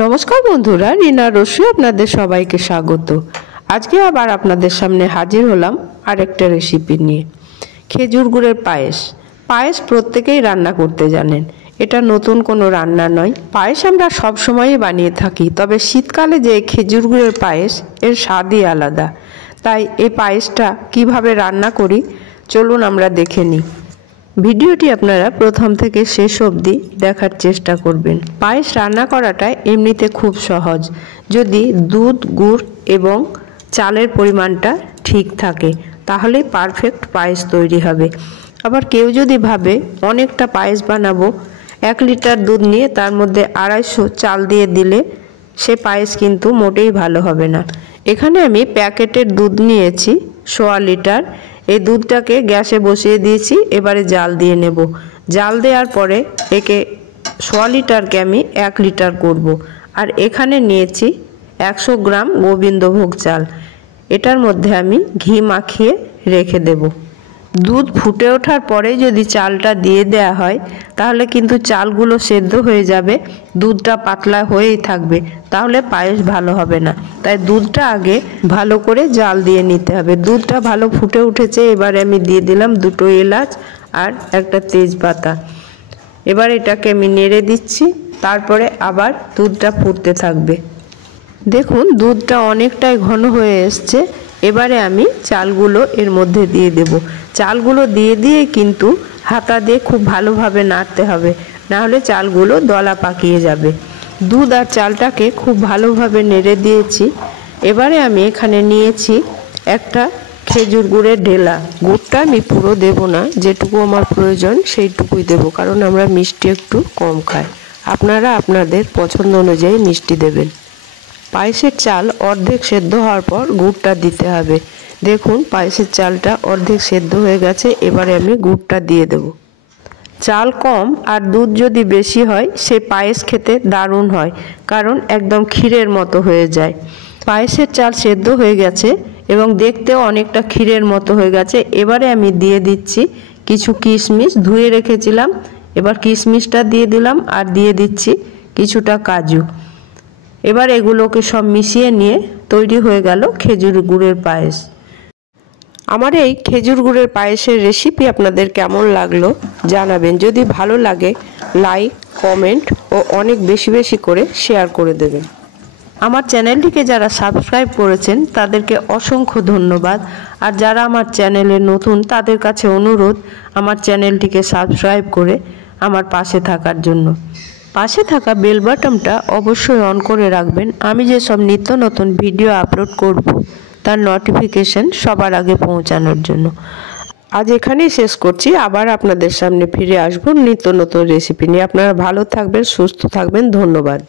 নমস্কার বন্ধুরা, রিনা রসু আপনাদের সবাইকে স্বাগত। আজকে আবার আপনাদের সামনে হাজির হলাম আরেকটা রেসিপি নিয়ে। খেজুর গুড়ের পায়েস। পায়েস প্রত্যেকেই রান্না করতে জানেন, এটা নতুন কোনো রান্না নয়। পায়েস আমরা সবসময়ই বানিয়ে থাকি, তবে শীতকালে যে খেজুর গুড়ের পায়েস, এর স্বাদই আলাদা। তাই এই পায়েসটা কিভাবে রান্না করি চলুন আমরা দেখে নিই। ভিডিওটি আপনারা প্রথম থেকে শেষ অবধি দেখার চেষ্টা করবেন। পায়েস রান্না করাটা এমনিতে খুব সহজ, যদি দুধ, গুড় এবং চালের পরিমাণটা ঠিক থাকে, তাহলে পারফেক্ট পায়েস তৈরি হবে। আবার কেউ যদি ভাবে অনেকটা পায়েস বানাবো, 1 লিটার দুধ নিয়ে তার মধ্যে 250 চাল দিয়ে দিলে সে পায়েস কিন্তু মোটেই ভালো হবে না। এখানে আমি প্যাকেটের দুধ নিয়েছি 1.25 লিটার। এই দুধটাকে গ্যাসে বসিয়ে দিয়েছি, এবারে জাল দিয়ে নেব। জাল দেওয়ার পরে একে 1.25 লিটারকে আমি 1 লিটার করব। আর এখানে নিয়েছি 100 গ্রাম গোবিন্দভোগ চাল। এটার মধ্যে আমি ঘি মাখিয়ে রেখে দেব। দুধ ফুটে ওঠার পরে যদি চালটা দিয়ে দেয়া হয়, তাহলে কিন্তু চালগুলো সেদ্ধ হয়ে যাবে, দুধটা পাতলা হয়েই থাকবে, তাহলে পায়েস ভালো হবে না। তাই দুধটা আগে ভালো করে জাল দিয়ে নিতে হবে। দুধটা ভালো ফুটে উঠেছে, এবারে আমি দিয়ে দিলাম 2টো এলাচ আর একটা তেজপাতা। এবার এটাকে আমি নেড়ে দিচ্ছি, তারপরে আবার দুধটা ফুটতে থাকবে। দেখুন দুধটা অনেকটাই ঘন হয়ে এসছে। এবারে আমি চালগুলো এর মধ্যে দিয়ে দেব। চালগুলো দিয়ে কিন্তু হাতা দিয়ে খুব ভালোভাবে নাড়তে হবে, না হলে চালগুলো দলা পাকিয়ে যাবে। দুধ আর চালটাকে খুব ভালোভাবে নেড়ে দিয়েছি। এবারে আমি এখানে নিয়েছি একটা খেজুর গুড়ের ঢেলা। গুড়টা আমি পুরো দেব না, যেটুকু আমার প্রয়োজন সেইটুকুই দেব, কারণ আমরা মিষ্টি একটু কম খাই। আপনারা আপনাদের পছন্দ অনুযায়ী মিষ্টি দেবেন। পায়েসের চাল অর্ধেক সেদ্ধ হওয়ার পর গুড়টা দিতে হবে। দেখুন পায়েসের চালটা অর্ধেক সেদ্ধ হয়ে গেছে, এবারে আমি গুড়টা দিয়ে দেব। চাল কম আর দুধ যদি বেশি হয়, সে পায়েস খেতে দারুণ হয়, কারণ একদম ক্ষীরের মতো হয়ে যায়। পায়েসের চাল সেদ্ধ হয়ে গেছে এবং দেখতেও অনেকটা ক্ষীরের মতো হয়ে গেছে। এবারে আমি দিয়ে দিচ্ছি কিছু কিশমিশ, ধুয়ে রেখেছিলাম। এবার কিশমিশটা দিয়ে দিলাম আর দিয়ে দিচ্ছি কিছুটা কাজু। এবার এগুলোকে সব মিশিয়ে নিয়ে তৈরি হয়ে গেল খেজুর গুড়ের পায়েস। আমার এই খেজুর গুড়ের পায়েসের রেসিপি আপনাদের কেমন লাগলো জানাবেন। যদি ভালো লাগে লাইক, কমেন্ট ও অনেক বেশি বেশি করে শেয়ার করে দেবেন। আমার চ্যানেলটিকে যারা সাবস্ক্রাইব করেছেন তাদেরকে অসংখ্য ধন্যবাদ। আর যারা আমার চ্যানেলে নতুন, তাদের কাছে অনুরোধ আমার চ্যানেলটিকে সাবস্ক্রাইব করে আমার পাশে থাকার জন্য। পাশে থাকা বেল বাটনটা অবশ্যই অন করে রাখবেন। আমি যে সব নিত্য নতুন ভিডিও আপলোড করব, তার নোটিফিকেশন সবার আগে পৌঁছানোর জন্য। আজ এখানেই শেষ করছি, আবার আপনাদের সামনে ফিরে আসবো নিত্য নতুন রেসিপি নিয়ে। আপনারা ভালো থাকবেন, সুস্থ থাকবেন। ধন্যবাদ।